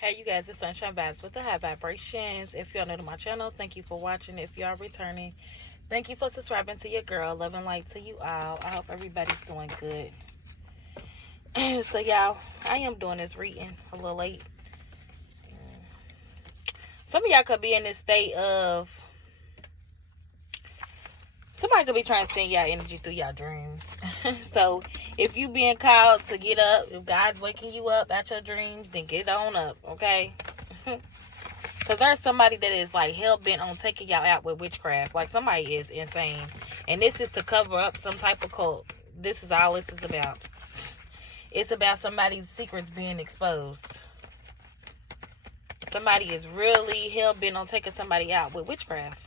Hey you guys, it's Sunshine Vibes with the high vibrations. If y'all new to my channel, thank you for watching. If y'all returning, thank you for subscribing to your girl. Love and light to you all. I hope everybody's doing good. So y'all, I am doing this reading a little late. Some of y'all could be in this state of, somebody could be trying to send y'all energy through y'all dreams. So if you being called to get up, if God's waking you up out your dreams, then get on up, okay? Because there's somebody that is like hell-bent on taking y'all out with witchcraft. Like somebody is insane. And this is to cover up some type of cult. This is all this is about. It's about somebody's secrets being exposed. Somebody is really hell-bent on taking somebody out with witchcraft.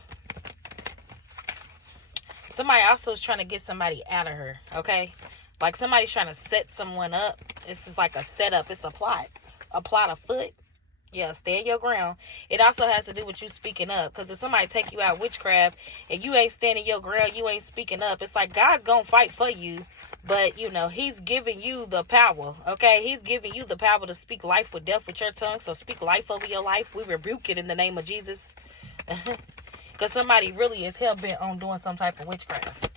Somebody also is trying to get somebody out of her, okay? Like somebody's trying to set someone up. This is like a setup. It's a plot afoot. Yeah, stand your ground. It also has to do with you speaking up. Because if somebody take you out witchcraft and you ain't standing your ground, you ain't speaking up, it's like God's going to fight for you. But, you know, he's giving you the power, okay? He's giving you the power to speak life with death with your tongue. So speak life over your life. We rebuke it in the name of Jesus. Because somebody really is hell-bent on doing some type of witchcraft.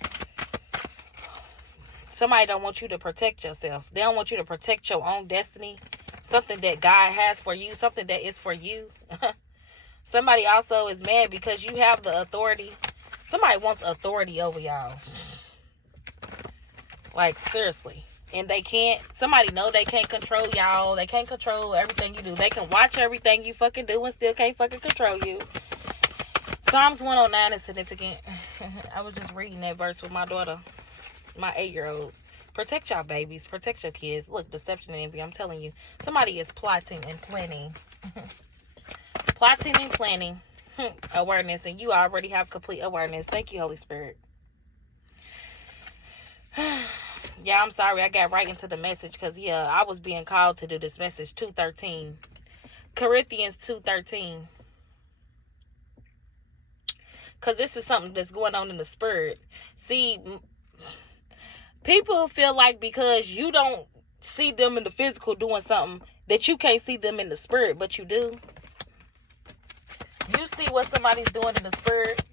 Somebody don't want you to protect yourself. They don't want you to protect your own destiny. Something that God has for you. Something that is for you. Somebody also is mad because you have the authority. Somebody wants authority over y'all. Like, seriously. And they can't. Somebody know they can't control y'all. They can't control everything you do. They can watch everything you fucking do and still can't fucking control you. Psalms 109 is significant. I was just reading that verse with my daughter, my 8-year-old. Protect y'all babies. Protect your kids. Look, deception and envy. I'm telling you. Somebody is plotting and planning. Plotting and planning. Awareness. And you already have complete awareness. Thank you, Holy Spirit. Yeah, I'm sorry. I got right into the message because, yeah, I was being called to do this message. 2:13. Corinthians 2:13. Because this is something that's going on in the spirit. See, people feel like because you don't see them in the physical doing something, that you can't see them in the spirit, but you do. You see what somebody's doing in the spirit.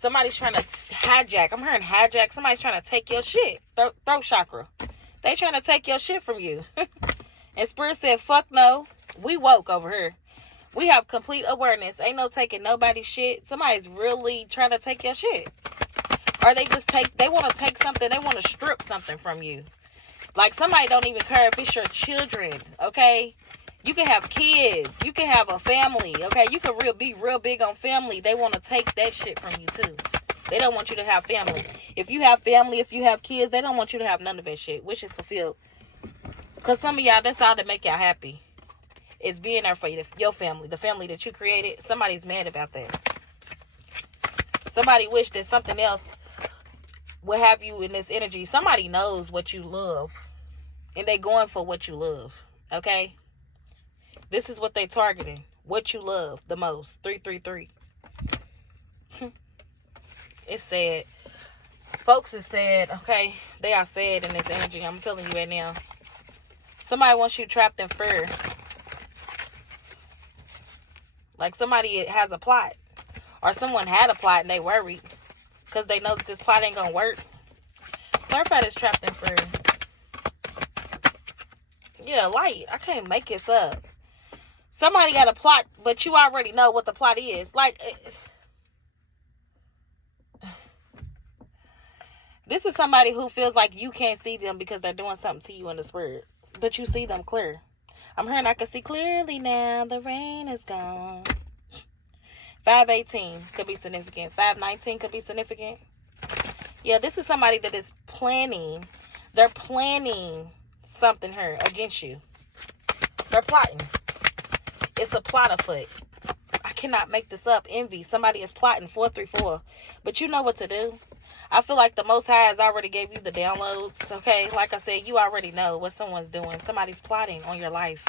Somebody's trying to hijack. I'm hearing hijack. Somebody's trying to take your shit. Throat chakra. They trying to take your shit from you. And spirit said, fuck no. We woke over here. We have complete awareness. Ain't no taking nobody's shit. Somebody's really trying to take your shit. Or they want to take something. They want to strip something from you. Like somebody don't even care if it's your children, okay? You can have kids. You can have a family, okay? You can be real big on family. They want to take that shit from you too. They don't want you to have family. If you have family, if you have kids, they don't want you to have none of that shit. Wishes fulfilled. Because some of y'all, that's all that make y'all happy. It's being there for you, your family, the family that you created. Somebody's mad about that. Somebody wish that something else would have you in this energy. Somebody knows what you love. And they going for what you love. Okay? This is what they targeting. What you love the most. 333. It's sad. Folks is sad. Okay? They are sad in this energy. I'm telling you right now. Somebody wants you trapped in fear. Like somebody has a plot. Or someone had a plot and they worried. Because they know that this plot ain't going to work. Clarify is trapped in fear. Yeah, light. I can't make this up. Somebody got a plot, but you already know what the plot is. Like, this is somebody who feels like you can't see them because they're doing something to you in the spirit. But you see them clear. I'm hearing I can see clearly now. The rain is gone. 518 could be significant. 519 could be significant. Yeah, this is somebody that is planning. They're planning something here against you. They're plotting. It's a plot afoot. I cannot make this up. Envy. Somebody is plotting. 434. But you know what to do. I feel like the Most High has already gave you the downloads, okay? Like I said, you already know what someone's doing. Somebody's plotting on your life.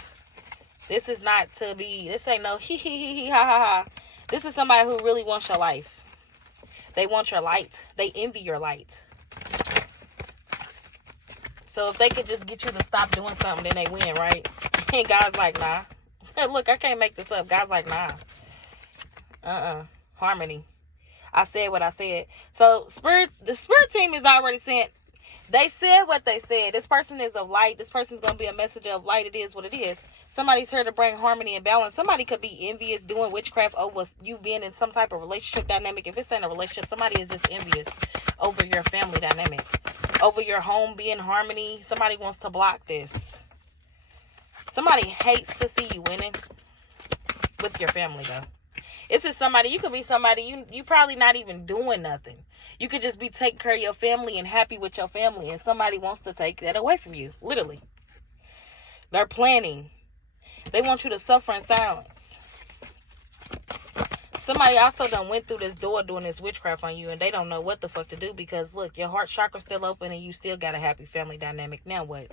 This is not to be, this ain't no hee hee hee hee ha ha ha. This is somebody who really wants your life. They want your light. They envy your light. So if they could just get you to stop doing something, then they win, right? And God's like, nah. Look, I can't make this up. God's like, nah. Harmony. I said what I said. So the spirit team is already saying, they said what they said. This person is of light. This person's going to be a messenger of light. It is what it is. Somebody's here to bring harmony and balance. Somebody could be envious doing witchcraft over you being in some type of relationship dynamic. If it's in a relationship, somebody is just envious over your family dynamic, over your home being harmony. Somebody wants to block this. Somebody hates to see you winning with your family, though. It's just somebody, you could be somebody, you probably not even doing nothing. You could just be taking care of your family and happy with your family, and somebody wants to take that away from you, literally. They're planning. They want you to suffer in silence. Somebody also done went through this door doing this witchcraft on you, and they don't know what the fuck to do because, look, your heart chakra's still open and you still got a happy family dynamic. Now what?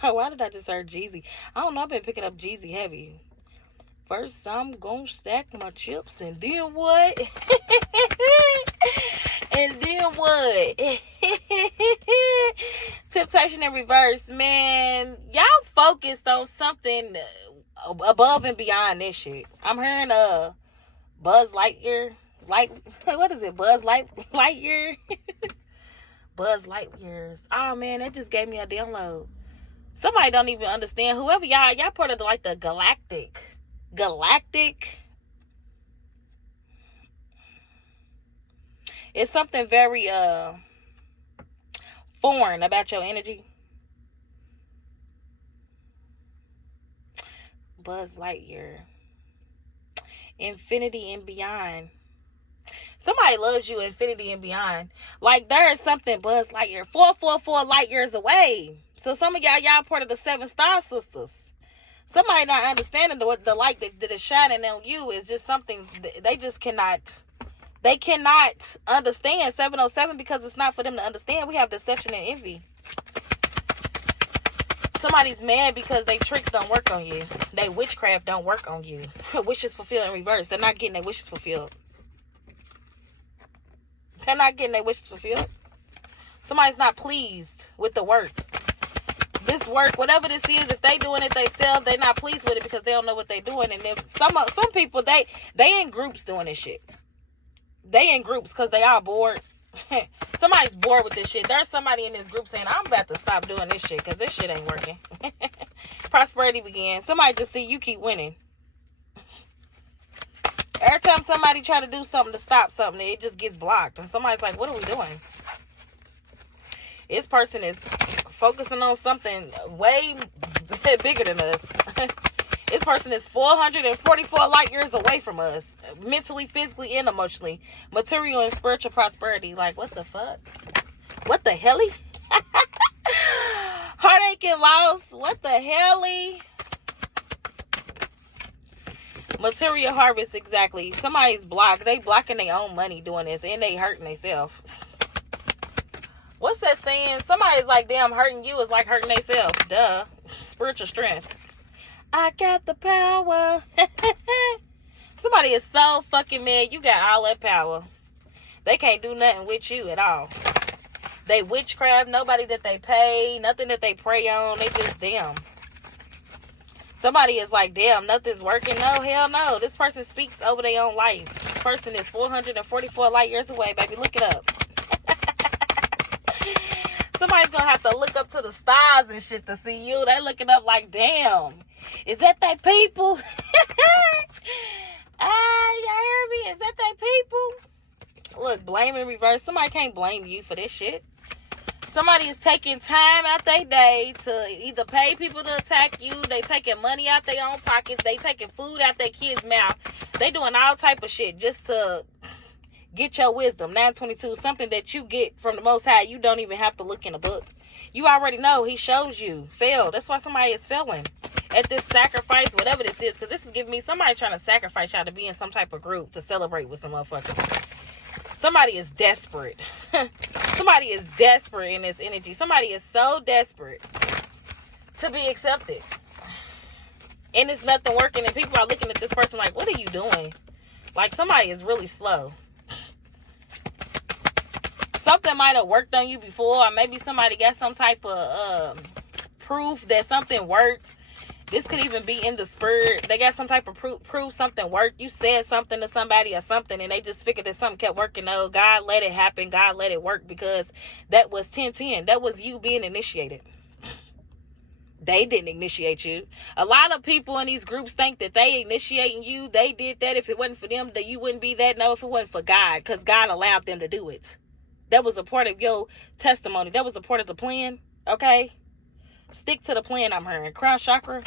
Why did I just hear Jeezy? I don't know. I've been picking up Jeezy heavy. First, I'm going to stack my chips, and then what? And then what? Temptation in reverse. Man, y'all focused on something above and beyond this shit. I'm hearing Buzz Lightyear. What is it? Lightyear? Buzz Lightyears. Oh, man, that just gave me a download. Somebody don't even understand. Whoever y'all part of like the galactic. It's something very foreign about your energy. Buzz Lightyear. Infinity and beyond. Somebody loves you, infinity and beyond. Like, there is something Buzz Lightyear, 444 light years away. So some of y'all part of the 7 Star Sisters. Somebody not understanding the light that is shining on you is just something they just cannot. They cannot understand 707 because it's not for them to understand. We have deception and envy. Somebody's mad because they tricks don't work on you. They witchcraft don't work on you. Wishes fulfilled in reverse. They're not getting their wishes fulfilled. They're not getting their wishes fulfilled. Somebody's not pleased with the work. This work, whatever this is, if they doing it themselves, they're not pleased with it because they don't know what they're doing. And if some people, they in groups doing this shit. They in groups because they all bored. Somebody's bored with this shit. There's somebody in this group saying, I'm about to stop doing this shit because this shit ain't working. Prosperity begins. Somebody just see you keep winning. Every time somebody try to do something to stop something, it just gets blocked. And somebody's like, what are we doing? This person is focusing on something way bigger than us. This person is 444 light years away from us. Mentally, physically, and emotionally. Material and spiritual prosperity. Like, what the fuck? What the helly? Heartache and loss. What the helly? Material harvest, exactly. Somebody's blocked. They blocking their own money doing this. And they hurting themselves. What's that saying? Somebody's like, damn, hurting you is like hurting themselves. Duh. Spiritual strength. I got the power. Somebody is so fucking mad. You got all that power. They can't do nothing with you at all. They witchcraft. Nobody that they pay. Nothing that they prey on. They just damn. Somebody is like, damn, nothing's working. No, hell no. This person speaks over their own life. This person is 444 light years away, baby. Look it up. Somebody's gonna have to look up to the stars and shit to see you. They looking up like, damn, is that they people? You heard me? Is that they people? Look, blame in reverse. Somebody can't blame you for this shit. Somebody is taking time out their day to either pay people to attack you. They taking money out their own pockets. They taking food out their kids' mouth. They doing all type of shit just to get your wisdom. 922, something that you get from the Most High. You don't even have to look in a book. You already know. He shows you. Fail. That's why somebody is failing at this sacrifice, whatever this is. Because this is giving me somebody trying to sacrifice y'all to be in some type of group to celebrate with some motherfuckers. Somebody is desperate. Somebody is desperate in this energy. Somebody is so desperate to be accepted. And it's nothing working. And people are looking at this person like, what are you doing? Like, somebody is really slow. Something might have worked on you before. Or maybe somebody got some type of proof that something worked. This could even be in the spirit. They got some type of proof something worked. You said something to somebody or something, and they just figured that something kept working. No, God let it happen. God let it work, because that was 10-10. That was you being initiated. They didn't initiate you. A lot of people in these groups think that they initiating you. They did that. If it wasn't for them, that you wouldn't be that. No, if it wasn't for God, because God allowed them to do it. That was a part of your testimony. That was a part of the plan. Okay? Stick to the plan, I'm hearing. Crown chakra.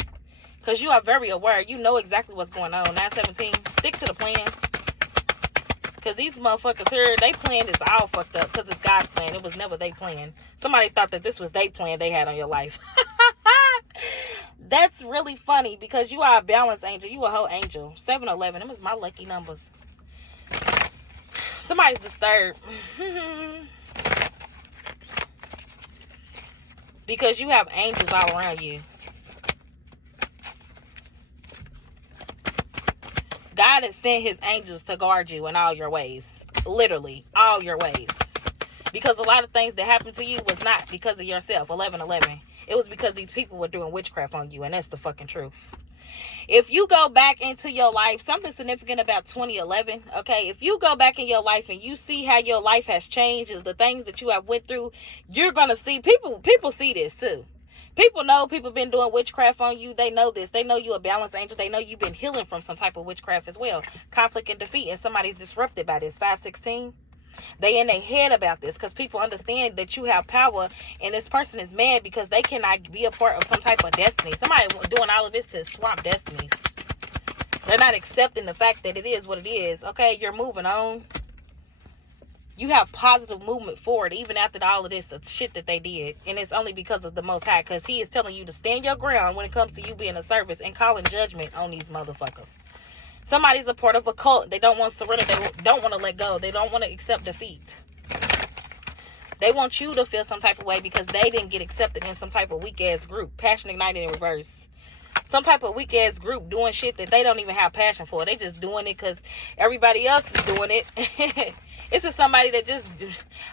Because you are very aware. You know exactly what's going on. 917. Stick to the plan. Because these motherfuckers here, they plan is all fucked up. Because it's God's plan. It was never their plan. Somebody thought that this was their plan they had on your life. That's really funny, because you are a balanced angel. You a whole angel. 711. Them is my lucky numbers. Somebody's disturbed. Because you have angels all around you. God has sent his angels to guard you in all your ways. Literally, all your ways. Because a lot of things that happened to you was not because of yourself. 1111. It was because these people were doing witchcraft on you, and that's the fucking truth. If you go back into your life, something significant about 2011, okay? If you go back in your life and you see how your life has changed and the things that you have went through, you're going to see, people see this too. People know people been doing witchcraft on you. They know this. They know you a balanced angel. They know you've been healing from some type of witchcraft as well. Conflict and defeat, and somebody's disrupted by this. 516. They in their head about this, because people understand that you have power, and this person is mad because they cannot be a part of some type of destiny. Somebody doing all of this to swamp destinies. They're not accepting the fact that it is what it is. Okay, you're moving on. You have positive movement forward even after all of this shit that they did. And it's only because of the Most High, because he is telling you to stand your ground when it comes to you being a service and calling judgment on these motherfuckers. Somebody's a part of a cult. They don't want to surrender. They don't want to let go. They don't want to accept defeat. They want you to feel some type of way because they didn't get accepted in some type of weak-ass group. Passion ignited in reverse. Some type of weak-ass group doing shit that they don't even have passion for. They just doing it because everybody else is doing it. It's just somebody that just,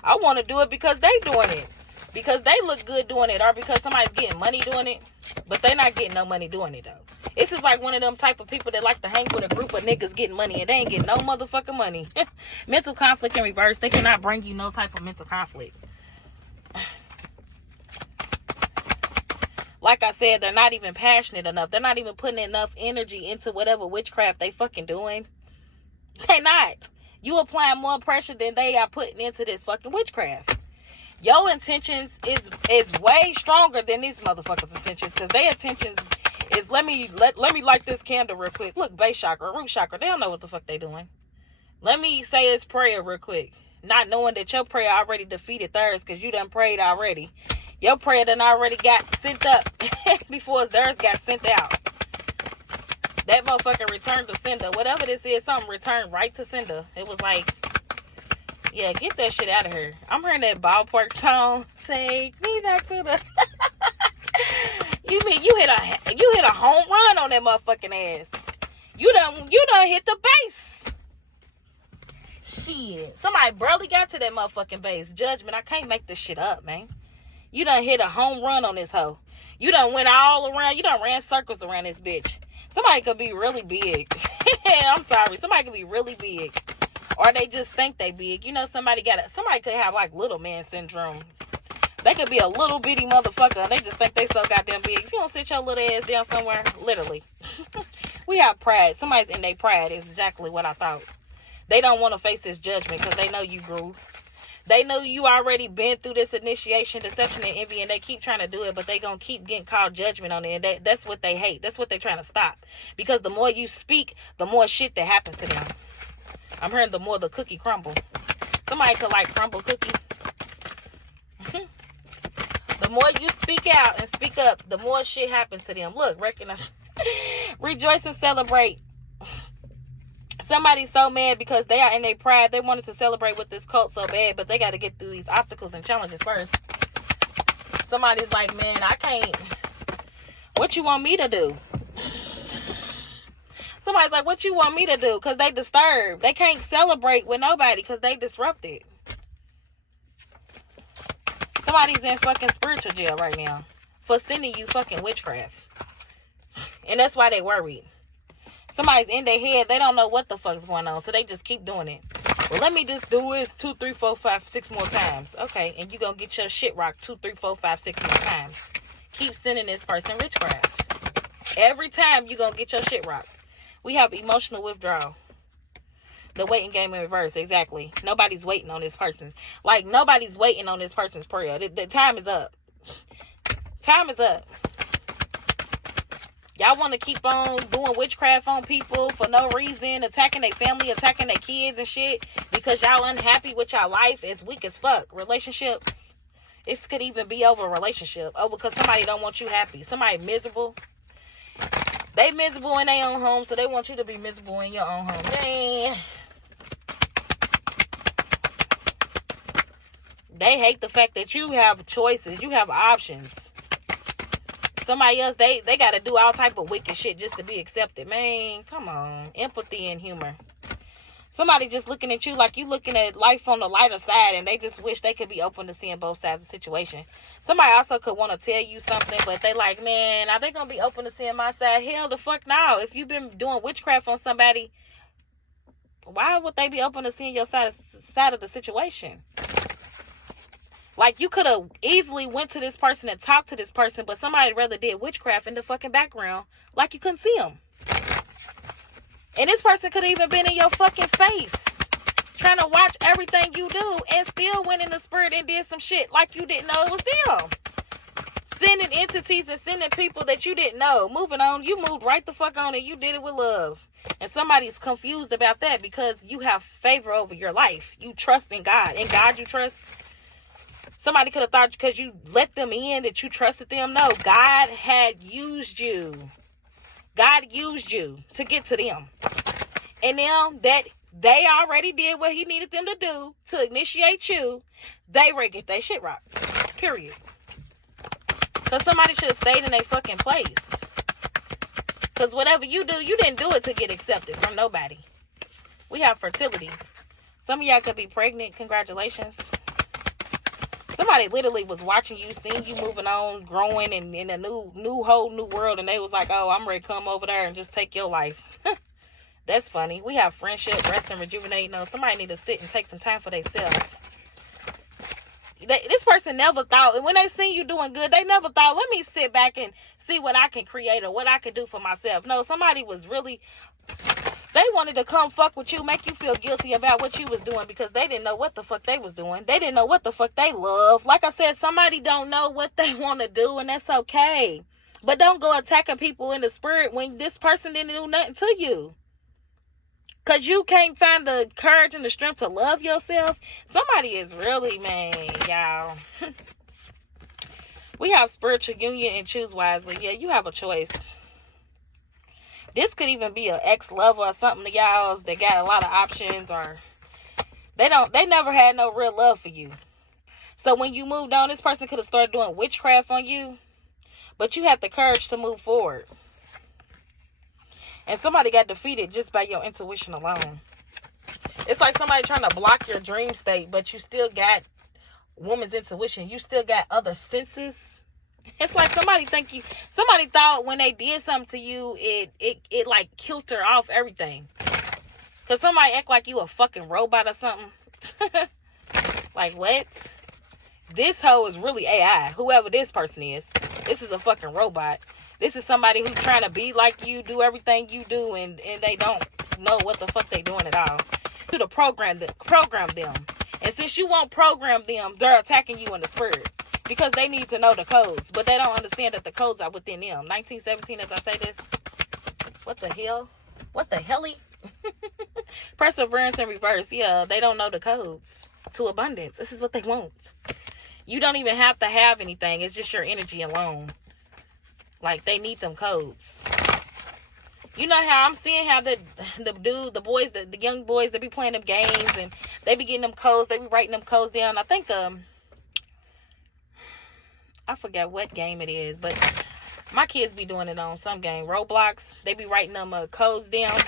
I want to do it because they doing it. Because they look good doing it, or because somebody's getting money doing it. But they not getting no money doing it, though. It's just like one of them type of people that like to hang with a group of niggas getting money, and they ain't getting no motherfucking money. Mental conflict in reverse. They cannot bring you no type of mental conflict. Like I said, they're not even passionate enough. They're not even putting enough energy into whatever witchcraft they fucking doing. They not. You applying more pressure than they are putting into this fucking witchcraft. Your intentions is way stronger than these motherfuckers' intentions, because their intentions is let me light this candle real quick. Look, base chakra, root chakra, they don't know what the fuck they doing. Let me say this prayer real quick, not knowing that your prayer already defeated theirs, because you done prayed already. Your prayer done already got sent up before theirs got sent out. That motherfucker returned to sender. Whatever this is, something returned right to sender. It was like, yeah, get that shit out of here. I'm hearing that ballpark song. Take me back to the. You mean you hit a home run on that motherfucking ass? You done hit the base. Shit, somebody barely got to that motherfucking base. Judgment, I can't make this shit up, man. You done hit a home run on this hoe. You done went all around. You done ran circles around this bitch. Somebody could be really big. I'm sorry. Somebody could be really big. Or they just think they big. You know, somebody could have like little man syndrome. They could be a little bitty motherfucker and they just think they so goddamn big. If you don't sit your little ass down somewhere, literally. We have pride. Somebody's in their pride is exactly what I thought. They don't want to face this judgment because they know you grew. They know you already been through this initiation, deception, and envy, and they keep trying to do it, but they gonna keep getting called judgment on it, and that's what they hate. That's what they're trying to stop. Because the more you speak, the more shit that happens to them. I'm hearing the more the cookie crumble. Somebody could like crumble cookie. The more you speak out and speak up, the more shit happens to them. Look, recognize, rejoice and celebrate. Somebody's so mad because they are in their pride. They wanted to celebrate with this cult so bad, but they got to get through these obstacles and challenges first. Somebody's like, man, I can't. What you want me to do? Somebody's like, what you want me to do? Because they disturbed. They can't celebrate with nobody because they disrupted. Somebody's in fucking spiritual jail right now for sending you fucking witchcraft. And that's why they worried. Somebody's in their head. They don't know what the fuck's going on. So they just keep doing it. Well, let me just do it 2, 3, 4, 5, 6 more times. Okay. And you going to get your shit rocked 2, 3, 4, 5, 6 more times. Keep sending this person witchcraft. Every time you going to get your shit rocked. We have emotional withdrawal. The waiting game in reverse. Exactly. Nobody's waiting on this person. Like, nobody's waiting on this person's prayer. The time is up. Time is up. Y'all want to keep on doing witchcraft on people for no reason, attacking their family, attacking their kids and shit, because y'all unhappy with y'all life. It's weak as fuck. Relationships, this could even be over a relationship. Oh, because somebody don't want you happy. Somebody miserable. They miserable in their own home, so they want you to be miserable in your own home. Man. They hate the fact that you have choices. You have options. Somebody else, they got to do all type of wicked shit just to be accepted. Man, come on. Empathy and humor. Somebody just looking at you like you looking at life on the lighter side, and they just wish they could be open to seeing both sides of the situation. Somebody also could want to tell you something, but they like, man, are they going to be open to seeing my side? Hell the fuck no. If you've been doing witchcraft on somebody, why would they be open to seeing your side of the situation? Like, you could have easily went to this person and talked to this person, but somebody rather did witchcraft in the fucking background, like you couldn't see them. And this person could have even been in your fucking face, trying to watch everything you do, and still went in the spirit and did some shit like you didn't know it was them. Sending entities and sending people that you didn't know. Moving on, you moved right the fuck on, and you did it with love. And somebody's confused about that because you have favor over your life. You trust in God. In God you trust. Somebody could have thought because you let them in that you trusted them. No, God had used you. God used you to get to them. And now that they already did what he needed them to do to initiate you, they ready to get their shit rocked. Period. Because somebody should have stayed in their fucking place. Because whatever you do, you didn't do it to get accepted from nobody. We have fertility. Some of y'all could be pregnant. Congratulations. Somebody literally was watching you, seeing you moving on, growing in a whole new world, and they was like, oh, I'm ready to come over there and just take your life. That's funny. We have friendship, rest, and rejuvenate. No, somebody need to sit and take some time for themselves. This person never thought, and when they seen you doing good, they never thought, let me sit back and see what I can create or what I can do for myself. No, somebody was really... They wanted to come fuck with you, make you feel guilty about what you was doing because they didn't know what the fuck they was doing. They didn't know what the fuck they love. Like I said, somebody don't know what they want to do, and that's okay. But don't go attacking people in the spirit when this person didn't do nothing to you. Because you can't find the courage and the strength to love yourself. Somebody is really, man, y'all. We have spiritual union and choose wisely. Yeah, you have a choice. This could even be an ex-lover or something to y'all that got a lot of options, or they never had no real love for you. So when you moved on, this person could have started doing witchcraft on you, but you had the courage to move forward. And somebody got defeated just by your intuition alone. It's like somebody trying to block your dream state, but you still got woman's intuition. You still got other senses. It's like somebody thought when they did something to you, it like kilter off everything. Cause somebody act like you a fucking robot or something. Like what? This hoe is really AI. Whoever this person is, this is a fucking robot. This is somebody who's trying to be like you, do everything you do, and they don't know what the fuck they doing at all. You to program them. And since you won't program them, they're attacking you in the spirit. Because they need to know the codes. But they don't understand that the codes are within them. 1917, as I say this. What the hell? What the helly? Perseverance in reverse. Yeah, they don't know the codes to abundance. This is what they want. You don't even have to have anything. It's just your energy alone. Like, they need them codes. You know how I'm seeing how the young boys, they be playing them games, and they be getting them codes. They be writing them codes down. I think, I forget what game it is, but my kids be doing it on some game. Roblox, they be writing them codes down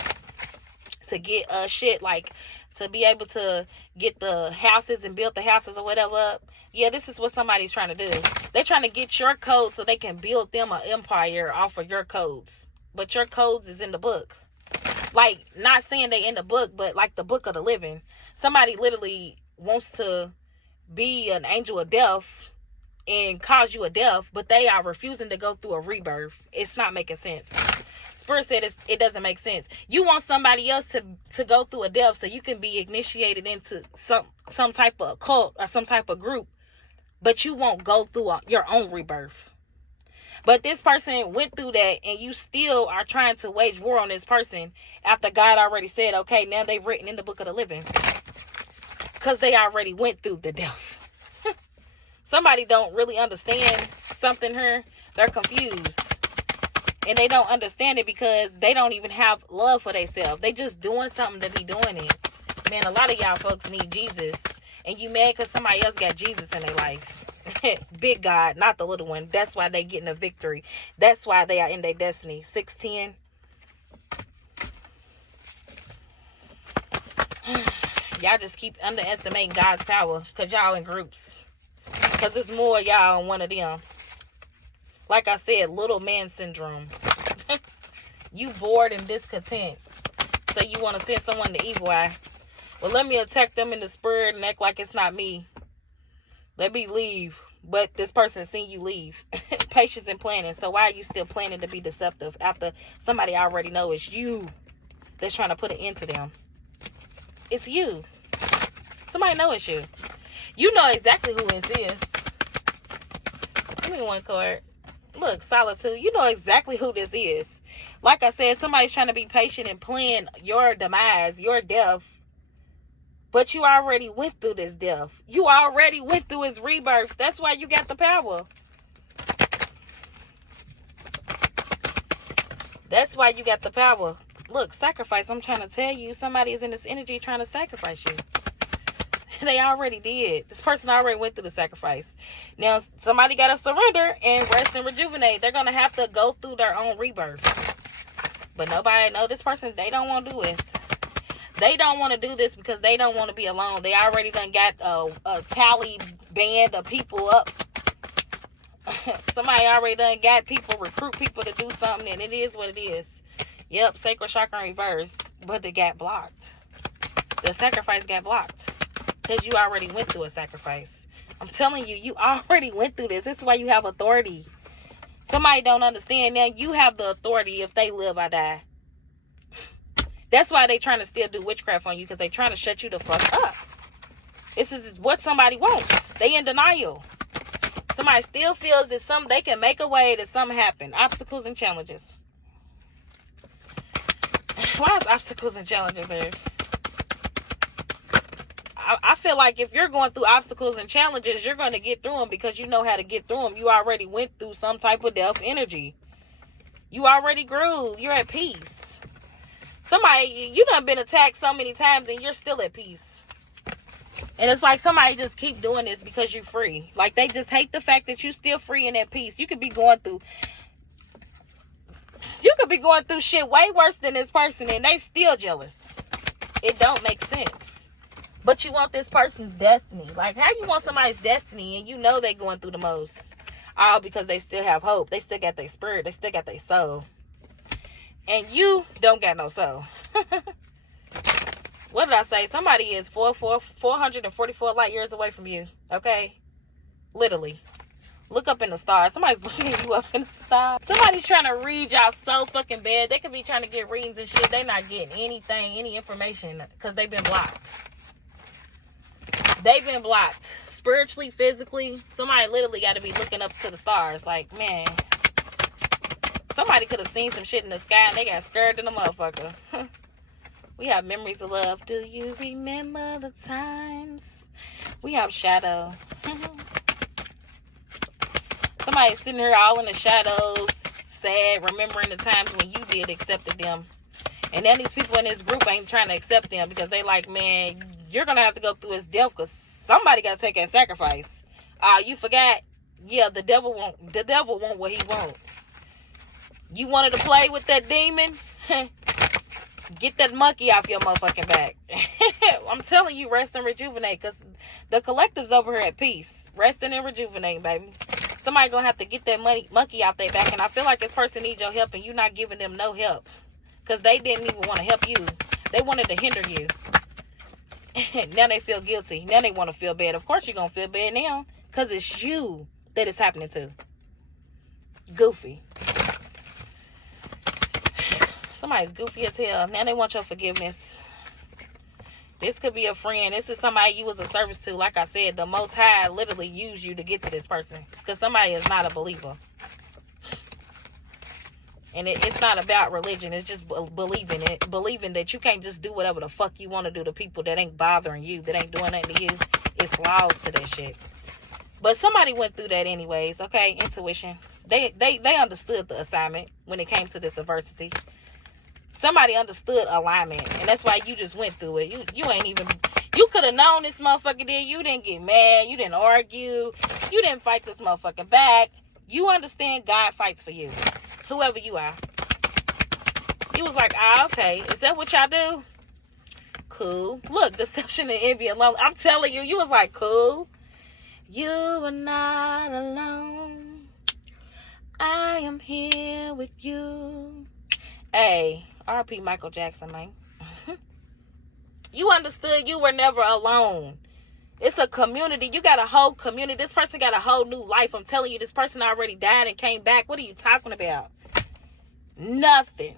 to get shit, like to be able to get the houses and build the houses or whatever up. Yeah, this is what somebody's trying to do. They're trying to get your codes so they can build them an empire off of your codes. but your codes is in the book. Like, not saying they in the book, but like the book of the living. Somebody literally wants to be an angel of death and cause you a death, but they are refusing to go through a rebirth. It's not making sense. Spirit said it doesn't make sense. You want somebody else to go through a death so you can be initiated into some type of cult or some type of group, but you won't go through your own rebirth. But this person went through that, and you still are trying to wage war on this person after God already said, okay, now they've written in the book of the living. Because they already went through the death. Somebody don't really understand something here. They're confused. And they don't understand it because they don't even have love for themselves. They just doing something to be doing it. Man, a lot of y'all folks need Jesus. And you mad because somebody else got Jesus in their life. Big God, not the little one. That's why they getting a victory. That's why they are in their destiny. 6:10. Y'all just keep underestimating God's power because y'all in groups. Because there's more of y'all on one of them. Like I said, little man syndrome. You bored and discontent. So you want to send someone to evil eye. Well, let me attack them in the spirit and act like it's not me. Let me leave. But this person seen you leave. Patience and planning. So why are you still planning to be deceptive after somebody already know it's you that's trying to put an end to them? It's you. Somebody know it's you. You know exactly who this is. Give me one card. Look, solitude. You know exactly who this is. Like I said, somebody's trying to be patient and plan your demise, your death. But you already went through this death. You already went through his rebirth. That's why you got the power. That's why you got the power. Look, sacrifice. I'm trying to tell you, somebody is in this energy trying to sacrifice you. They already did. This person already went through the sacrifice. Now, somebody got to surrender and rest and rejuvenate. They're going to have to go through their own rebirth. But nobody know this person. They don't want to do this. They don't want to do this because they don't want to be alone. They already done got a tally band of people up. Somebody already done got people, recruit people to do something, and it is what it is. Yep, sacral chakra in reverse, but they got blocked. The sacrifice got blocked because you already went through a sacrifice. I'm telling you, you already went through this. This is why you have authority. Somebody don't understand. Now you have the authority. If they live, I die. That's why they trying to still do witchcraft on you, because they trying to shut you the fuck up. This is what somebody wants. They in denial. Somebody still feels that they can make a way that something happen. Obstacles and challenges. Why is obstacles and challenges there? I feel like if you're going through obstacles and challenges, you're going to get through them because you know how to get through them. You already went through some type of death energy. You already grew. You're at peace. Somebody, you done been attacked so many times and you're still at peace. And it's like somebody just keep doing this because you're free. Like they just hate the fact that you're still free and at peace. You could be going through shit way worse than this person and they still jealous. It don't make sense. But you want this person's destiny. Like how you want somebody's destiny and you know they going through the most? All because they still have hope. They still got their spirit. They still got their soul. And you don't got no soul. What did I say? Somebody is 444 light years away from you. Okay? Literally. Look up in the stars. Somebody's looking at you up in the stars. Somebody's trying to read y'all so fucking bad. They could be trying to get readings and shit. They not getting anything, any information, because they've been blocked. They've been blocked. Spiritually, physically. Somebody literally got to be looking up to the stars. Like, man. Somebody could have seen some shit in the sky and they got scared in the motherfucker. We have memories of love. Do you remember the times? We have shadow. Somebody sitting here all in the shadows, sad, remembering the times when you did accepted them. And then these people in this group ain't trying to accept them because they like, man, you're going to have to go through his death because somebody got to take that sacrifice. You forgot? Yeah, the devil want what he want. You wanted to play with that demon? Get that monkey off your motherfucking back. I'm telling you, rest and rejuvenate, because the collective's over here at peace. Resting and rejuvenating, baby. Somebody gonna have to get that monkey out their back. And I feel like this person needs your help and you're not giving them no help. Because they didn't even want to help you. They wanted to hinder you. Now they feel guilty. Now they want to feel bad. Of course you're going to feel bad now. Because it's you that it's happening to. Goofy. Somebody's goofy as hell. Now they want your forgiveness. This could be a friend. This is somebody you was a service to. Like I said, the Most High literally used you to get to this person. Because somebody is not a believer. And it's not about religion. It's just believing it. Believing that you can't just do whatever the fuck you want to do to people that ain't bothering you. That ain't doing nothing to you. It's laws to that shit. But somebody went through that anyways. Okay, intuition. They understood the assignment when it came to this adversity. Somebody understood alignment. And that's why you just went through it. You ain't even... You could have known this motherfucker did. You didn't get mad. You didn't argue. You didn't fight this motherfucker back. You understand God fights for you. Whoever you are. He was like, okay. Is that what y'all do? Cool. Look, deception and envy alone. I'm telling you, you was like, cool. You are not alone. I am here with you. Hey, R.P. Michael Jackson, man. You understood you were never alone. It's a community. You got a whole community. This person got a whole new life. I'm telling you, this person already died and came back. What are you talking about? Nothing.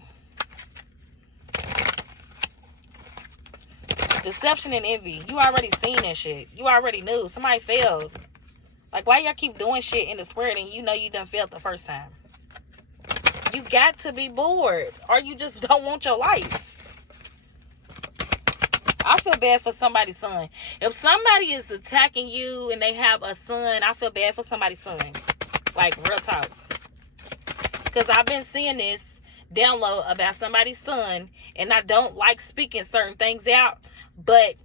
Deception and envy. You already seen that shit. You already knew. Somebody failed. Like, why y'all keep doing shit in the spirit and you know you done failed the first time? You got to be bored. Or you just don't want your life. I feel bad for somebody's son. If somebody is attacking you and they have a son, I feel bad for somebody's son. Like, real talk. Because I've been seeing this download about somebody's son, and I don't like speaking certain things out. But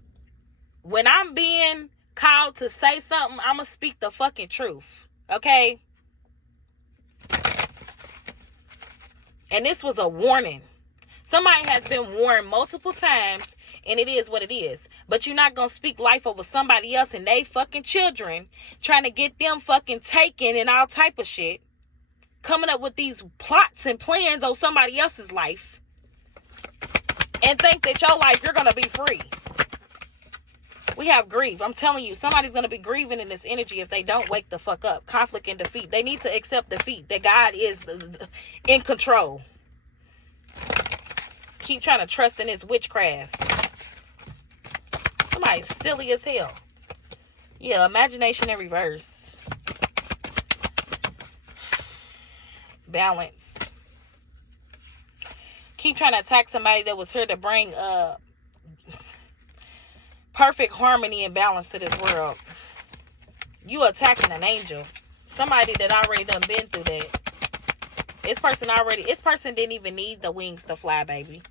when I'm being called to say something, I'm going to speak the fucking truth. Okay? And this was a warning. Somebody has been warned multiple times, and it is what it is. But you're not going to speak life over somebody else and they fucking children, trying to get them fucking taken and all type of shit. Coming up with these plots and plans on somebody else's life. And think that your life, you're going to be free. We have grief. I'm telling you, somebody's going to be grieving in this energy if they don't wake the fuck up. Conflict and defeat. They need to accept defeat. That God is in control. Keep trying to trust in this witchcraft. Somebody's silly as hell. Yeah, imagination in reverse. Balance. Keep trying to attack somebody that was here to bring perfect harmony and balance to this world. You attacking an angel. Somebody that already done been through that. This person didn't even need the wings to fly, baby.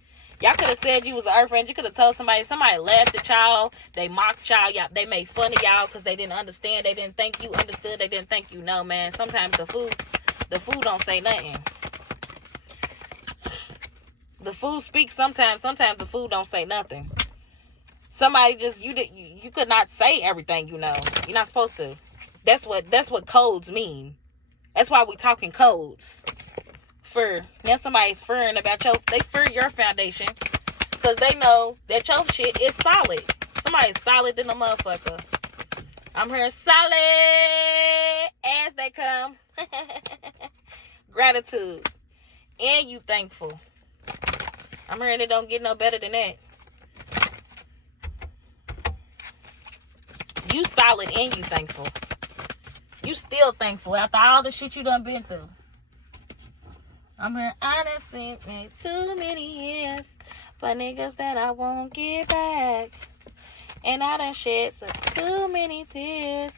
Y'all could have said you was an earth angel. You could have told somebody laughed at y'all. They mocked y'all. They made fun of y'all because they didn't understand. They didn't think you understood. They didn't think you know, man. Sometimes the food don't say nothing. The food speaks sometimes. Sometimes the food don't say nothing. Somebody just, you could not say everything you know. You're not supposed to. That's what codes mean. That's why we talking codes. Fur. Now somebody's furring about they fur your foundation. Because they know that your shit is solid. Somebody's solid than a motherfucker. I'm hearing solid as they come. Gratitude. And you thankful. I'm hearing it don't get no better than that. You solid and you thankful. You still thankful after all the shit you done been through. I'm here, I done seen it too many years for niggas that I won't get back. And I done shed too many tears.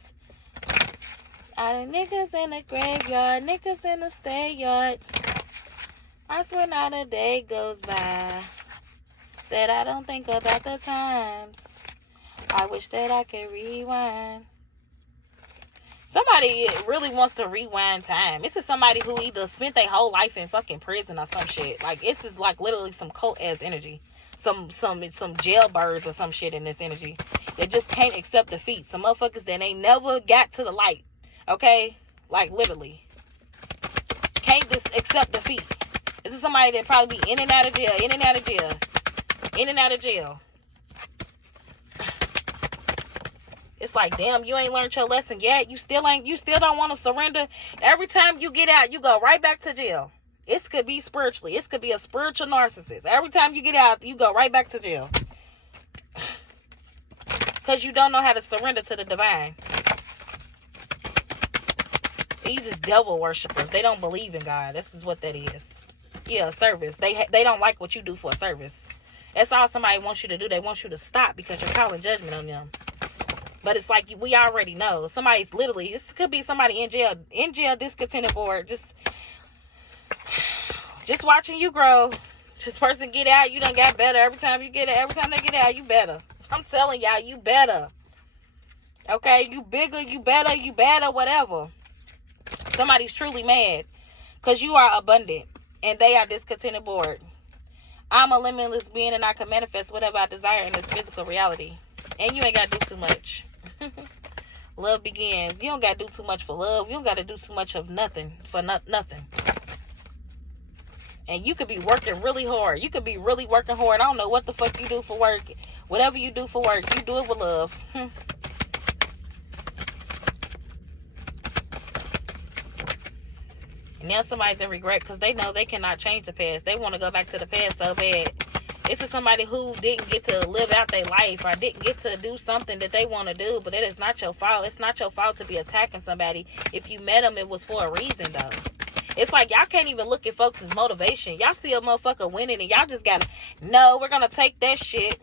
I done niggas in the graveyard, niggas in the stay yard. I swear not a day goes by that I don't think about the times. I wish that I could rewind. Somebody really wants to rewind time. This is somebody who either spent their whole life in fucking prison or some shit. Like, this is like literally some cult-ass energy. Some jailbirds or some shit in this energy. They just can't accept defeat. Some motherfuckers that ain't never got to the light. Okay? Like, literally. Can't just accept defeat. This is somebody that probably be in and out of jail, in and out of jail, in and out of jail. It's like, damn, you ain't learned your lesson yet. You still don't want to surrender. Every time you get out, you go right back to jail. It could be spiritually. It could be a spiritual narcissist. Every time you get out, you go right back to jail. Because you don't know how to surrender to the divine. These is devil worshipers. They don't believe in God. This is what that is. Yeah, service. They don't like what you do for a service. That's all somebody wants you to do. They want you to stop because you're calling judgment on them. But it's like, we already know. Somebody's literally, this could be somebody in jail, discontented board, just watching you grow. This person get out, you done got better. Every time they get out, you better. I'm telling y'all, you better. Okay, you bigger, you better, whatever. Somebody's truly mad because you are abundant and they are discontented bored. I'm a limitless being and I can manifest whatever I desire in this physical reality. And you ain't got to do too much. Love begins. You don't got to do too much for love. You don't got to do too much of nothing for nothing. And you could be working really hard. You could be really working hard. I don't know what the fuck you do for work. Whatever you do for work, you do it with love. And now somebody's in regret because they know they cannot change the past. They want to go back to the past so bad. This is somebody who didn't get to live out their life or didn't get to do something that they want to do, but it is not your fault. It's not your fault to be attacking somebody. If you met them, it was for a reason, though. It's like y'all can't even look at folks' motivation. Y'all see a motherfucker winning and y'all just gotta, no, we're gonna take that shit.